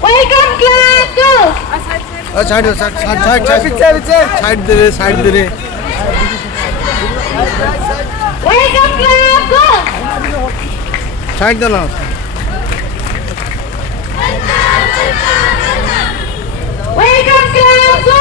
Welcome class, go. Side dere. Welcome class, go. Side dala. Welcome class, go.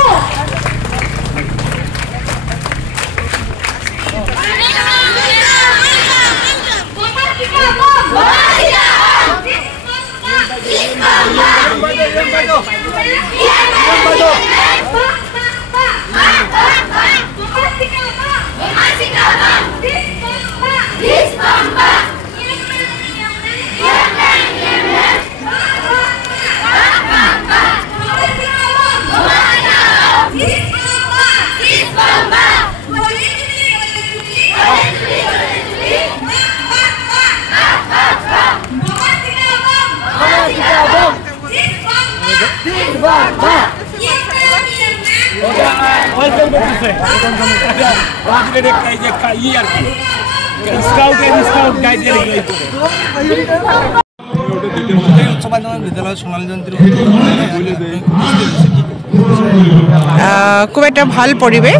খুব একটা ভাল পরিবেশ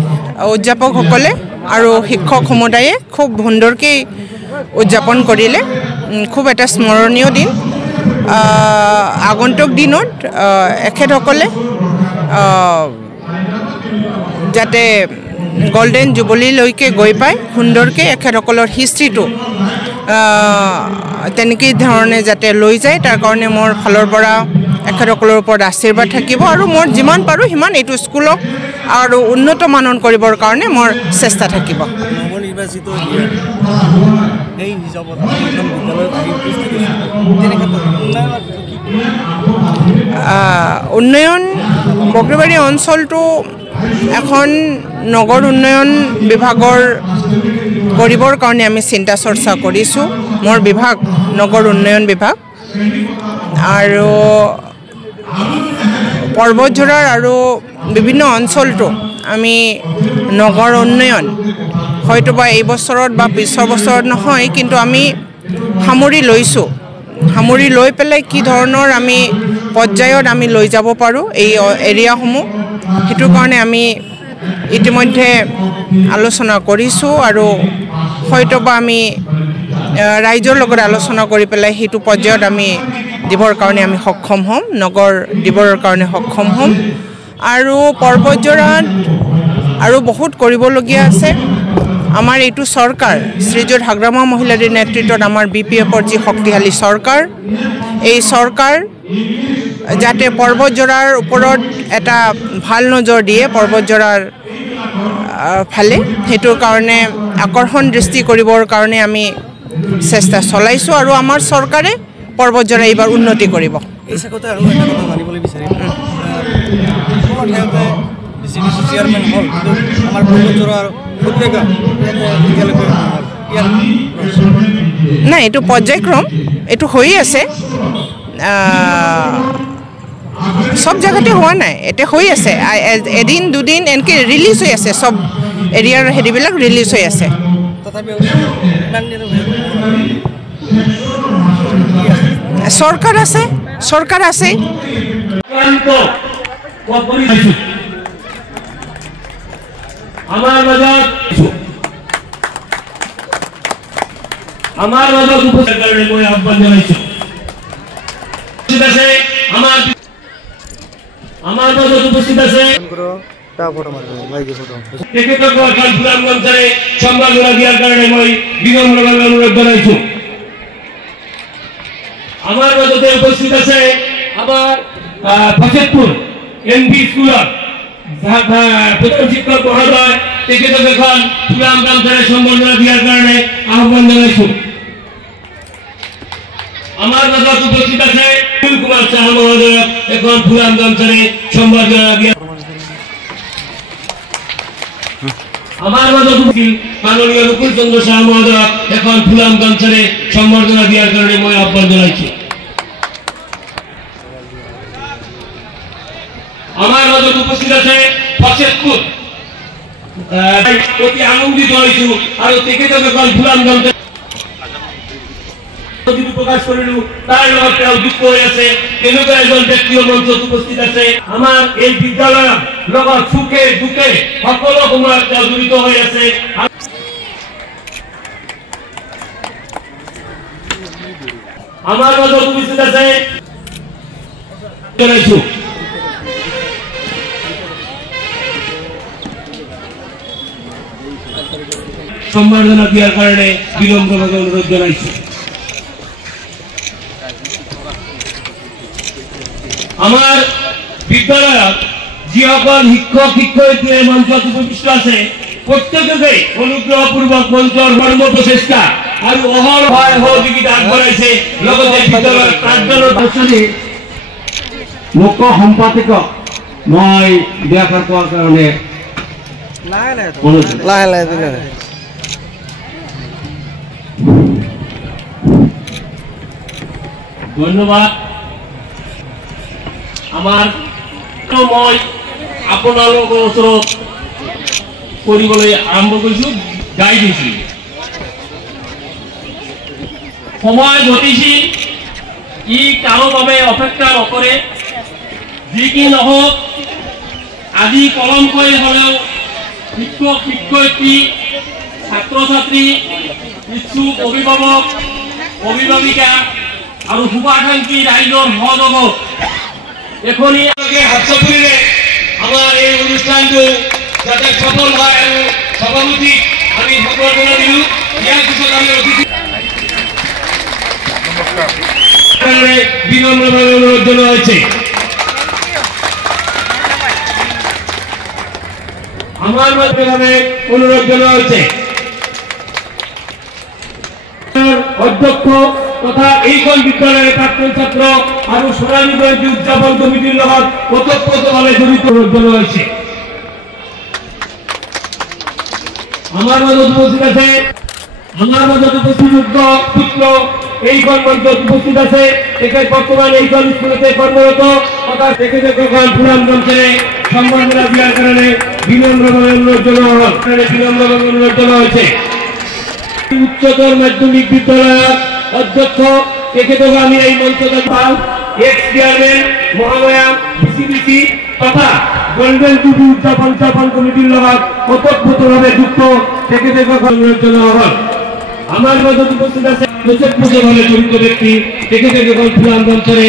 উদযাপকসকলে আৰু শিক্ষক সমুদায়ে খুব সুন্দৰকৈ উদযাপন কৰিলে খুব এটা স্মৰণীয় দিন আগন্তুক দিনত এখেতসকলে যাতে গোল্ডেন জুবলিলৈকে গৈ পায় সুন্দৰকৈ এখেতসকলৰ হিষ্ট্ৰীটো তেনেকৈ ধৰণে যাতে লৈ যায় তাৰ কাৰণে মোৰ ফালৰ পৰা এখেতসকলৰ ওপৰত আশীৰ্বাদ থাকিব আৰু মই যিমান পাৰোঁ সিমান এইটো স্কুলক আৰু উন্নত মানৰ কৰিবৰ কাৰণে মোৰ চেষ্টা থাকিব নৱনিৰ্বাচিত উন্নয়ন বগৰীবাৰী অঞ্চলটো এখন নগৰ উন্নয়ন বিভাগৰ কৰিবৰ কাৰণে আমি চিন্তা চৰ্চা কৰিছোঁ মোৰ বিভাগ নগৰ উন্নয়ন বিভাগ আৰু পৰ্বতঝৰাৰ আৰু বিভিন্ন অঞ্চলটো আমি নগৰ উন্নয়ন হয়তোবা এই বছৰত বা পিছৰ বছৰত নহয় কিন্তু আমি সামৰি লৈছোঁ সামৰি লৈ পেলাই কি ধৰণৰ আমি পৰ্যায়ত আমি লৈ যাব পাৰোঁ এই এৰিয়াসমূহ সেইটো কাৰণে আমি ইতিমধ্যে আলোচনা কৰিছোঁ আৰু হয়তোবা আমি ৰাইজৰ লগত আলোচনা কৰি পেলাই সেইটো পৰ্যায়ত আমি দিবৰ কাৰণে আমি সক্ষম হ'ম নগৰ দিবৰ কাৰণে সক্ষম হ'ম আৰু পৰ্বতঝৰাত আৰু বহুত কৰিবলগীয়া আছে আমাৰ এইটো চৰকাৰ শ্ৰীযুত হাগ্ৰামা মহিলাৰীৰ নেতৃত্বত আমাৰ BPFৰ যি শক্তিশালী চৰকাৰ এই চৰকাৰ যাতে পৰ্বতঝৰাৰ ওপৰত এটা ভাল নজৰ দিয়ে পৰ্বতঝৰাৰ ফালে সেইটোৰ কাৰণে আকৰ্ষণ দৃষ্টি কৰিবৰ কাৰণে আমি চেষ্টা চলাইছোঁ আৰু আমাৰ চৰকাৰে পৰ্বতঝৰা এইবাৰ উন্নতি কৰিব এই সাকতে আৰু এটা কথা জানিবলৈ বিচাৰিম চেয়াৰমেন হ'ল কিন্তু আমাৰ পৰ্বতঝৰাৰ নাই এইটো পৰ্যায়ক্ৰম এইটো হৈ আছে সব জায়গাতে হোৱা নাই এতিয়া হৈ আছে এদিন দুদিন এনেকৈ ৰিলিজ হৈ আছে সব এৰিয়াৰ হেৰিবিলাক ৰিলিজ হৈ আছে চৰকাৰ আছে আমার মাজত উপস্থিত কারণে মই আহ্বান জানাইছো আমার মাজত উপস্থিত আছে সম্মাননা দিয়ার কারণে মই বিনম্রভাবে অনুরোধ জানাইছো আমার মাজত উপস্থিত আছে আমার ফসেদপুর NB স্কুল প্রধান শিক্ষক মহোদয় তেখেতক এখন ফুলাম গামছাৰে সম্বৰ্ধনা দিয়াৰ কাৰণে আহ্বান জানাইছো আমাৰ মাজত উপস্থিত আছে কুমাৰ শাহ মহোদয় এখন ফুলাম গামছাৰে সম্বৰ্ধনা দিয়া আমাৰ মাজত উপস্থিত মাননীয় নুকুল চন্দ্ৰ শাহ মহোদয় এখন ফুলাম গামছাৰে সম্বৰ্ধনা দিয়াৰ কাৰণে মই আহ্বান জনাইছো আমার মাজত উপস্থিত আছে ফসেদপুর অতি আনন্দিত হয়েছো আর তেখেতক এখন ফুলাম গামছা যদি প্রকাশ করিলো তার লগতেও দুঃখ হৈ আছে কেনেকুৱা এজন ব্যক্তিৰ মঞ্চত উপস্থিত আছে আমাৰ এই বিদ্যালয়ৰ লগত সুখে দুখে সকলো সময়ত তেওঁ জড়িত হৈ আছে আমাৰ মাজত উপস্থিত আছে জনাইছো সম্বৰ্ধনা দিয়াৰ কাৰণে বিনম্ৰভাৱে অনুৰোধ জনাইছো আমাৰ বিদ্যালয়ত যিসকল শিক্ষক শিক্ষয়িত্ৰীয়ে মঞ্চত উপস্থিত আছে প্ৰত্যেককে অনুগ্ৰহপূৰ্বক মঞ্চৰ মৰ্ম প্ৰচেষ্টা আৰু অহৰহ সহযোগিতা আগবঢ়াইছে লগতে বিদ্যালয়ৰ প্ৰাক্তনৰ ভাষণী মুখ্য সম্পাদকক মই ব্যাখ্যা কৰাৰ কাৰণে ধন্যবাদ আমাৰ মই আপোনালোকৰ ওচৰত কৰিবলৈ আৰম্ভ কৰিছো গাই দিছো সময় গতিশীল ই কাৰো বাবে অপেক্ষা নকৰে যি কি নহওক আজি কলমকৈ হ'লেও শিক্ষক শিক্ষয়িত্ৰী ছাত্ৰ ছাত্ৰী ইচ্ছুক অভিভাৱক অভিভাৱিকা আৰু শুভাকাংক্ষী ৰাইজৰ সহযোগত এখনি হাতছাপুৰিৰে আমাৰ এই অনুষ্ঠানটো যাতে সফল হয় আৰু সভাপতি আমি সম্বৰ্ধনা দিলো ইয়াৰ পিছত আমি অতিথি বিনম্ৰভাৱে অনুৰোধ জনোৱা হৈছে আমাৰ মাধ্যমে অনুৰোধ জনোৱা হৈছে অধ্যক্ষ তথা এইখন বিদ্যালয়েৰ প্ৰাক্তন ছাত্ৰ আৰ সোনালী জয়ন্তী উদযাপন কমিটিৰ লগত ওতপ্ৰোতভাবে জড়িত জনোৱা হৈছে আমার মাজত উপস্থিত আছে পুত্র এইখন মঞ্চত উপস্থিত আছে তেখেত বর্তমান এইখন স্কুলতে কর্মরত তথা তেখেতক পুরাণ মঞ্চে সম্বর্ধনা দেওয়ার কারণে বিনম্রভাবে অনুরোধ জনোৱা হৈছে উচ্চতর মাধ্যমিক বিদ্যালয়ের অধ্যক্ষ তেখেতক আমি এই মঞ্চতে পাল এক্স চেয়ারম্যান মহামায়া বিসিবিসি তথা গোল্ডেন জুবলি উদযাপন কমিটির লগত ওতপ্রোতভাবে যুক্ত তেখেতক অনুরোধ জনোৱা হল আমার মাজত উপস্থিত আছে ওতপ্রোতভাবে জড়িত ব্যক্তি তেখেতক পুরাণ মঞ্চে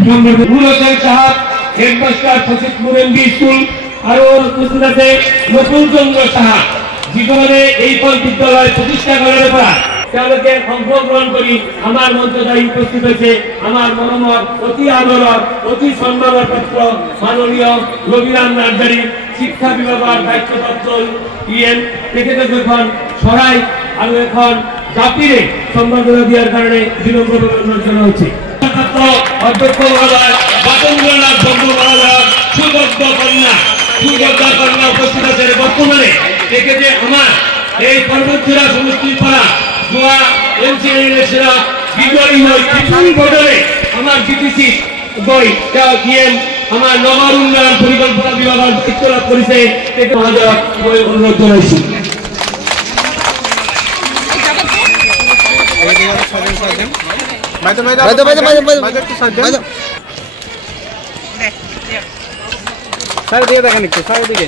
সম্বর্ধনা সাহেব হেডমাস্টার ফসিদপুর এমবি স্কুল আর উপস্থিত আছে নকুল চন্দ্র সাহা যিজনে এইখন বিদ্যালয় প্রতিষ্ঠা করার পৰা তেওঁলোকে অংশগ্ৰহণ কৰি আমাৰ মঞ্চত উপস্থিত হৈছে আমাৰ মৰমৰ অতি আদৰৰ অতি সন্মানৰ পাত্ৰ মাননীয় ৰবিৰাম নাৰ্জাৰী শিক্ষা বিভাগৰ দায়িত্বপ্ৰাপ্ত ইএম তেখেতক এখন চৰাই আৰু এখন জাতিৰে সম্বৰ্ধনা দিয়াৰ কাৰণে বিনম্ৰভাৱে অনুৰোধ জনোৱা হৈছে অধ্যক্ষ মহোদয় বাতন্দ্রনাথ বন্ধু মহোদয় সুযোগ্য কন্যা উপস্থিত আছে বর্তমানে তেখেতে আমার এই পর্বতচূড়া সমষ্টির পৰা যোৱা এমসিএল ইলেকশনত বিজয়ী হৈ ত্রিপুল বদলে আমার বিটিসি গৈ তেওঁ ডিএম আমার নগর উন্নয়ন পরিকল্পনা বিভাগের দায়িত্ব লাভ করেছে তেখেত মহোদয়ক মই অনুরোধ জনাইছো সাইড দিয়ে দেখেন একটু সাইড দিকে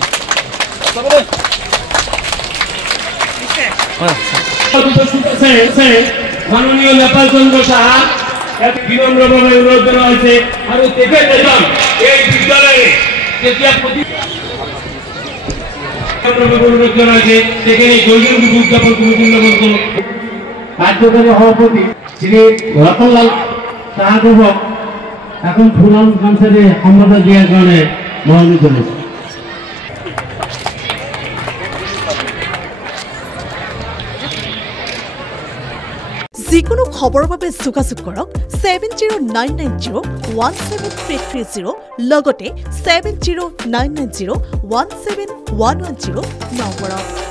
মাননীয় নেপাল চন্দ্র সাহা বিনম্রভাবে অনুরোধ করা হয়েছে আর তেখেত এজন এই বিদ্যালয়ে যেতিয়া অনুরোধ করা হয়েছে সেখানে গোল্ডেন জুবলি উদযাপন কমিটির লগত কার্যকরী সভাপতি শ্রী রতনলাল সাহাদেবক এখন ফুলাম কামসারে সম্বোধন দেওয়ার কারণে মনোনীত হয়েছে যিকোনো খবৰৰ বাবে যোগাযোগ কৰক 7099017330 লগতে 7099017110 নম্বৰত।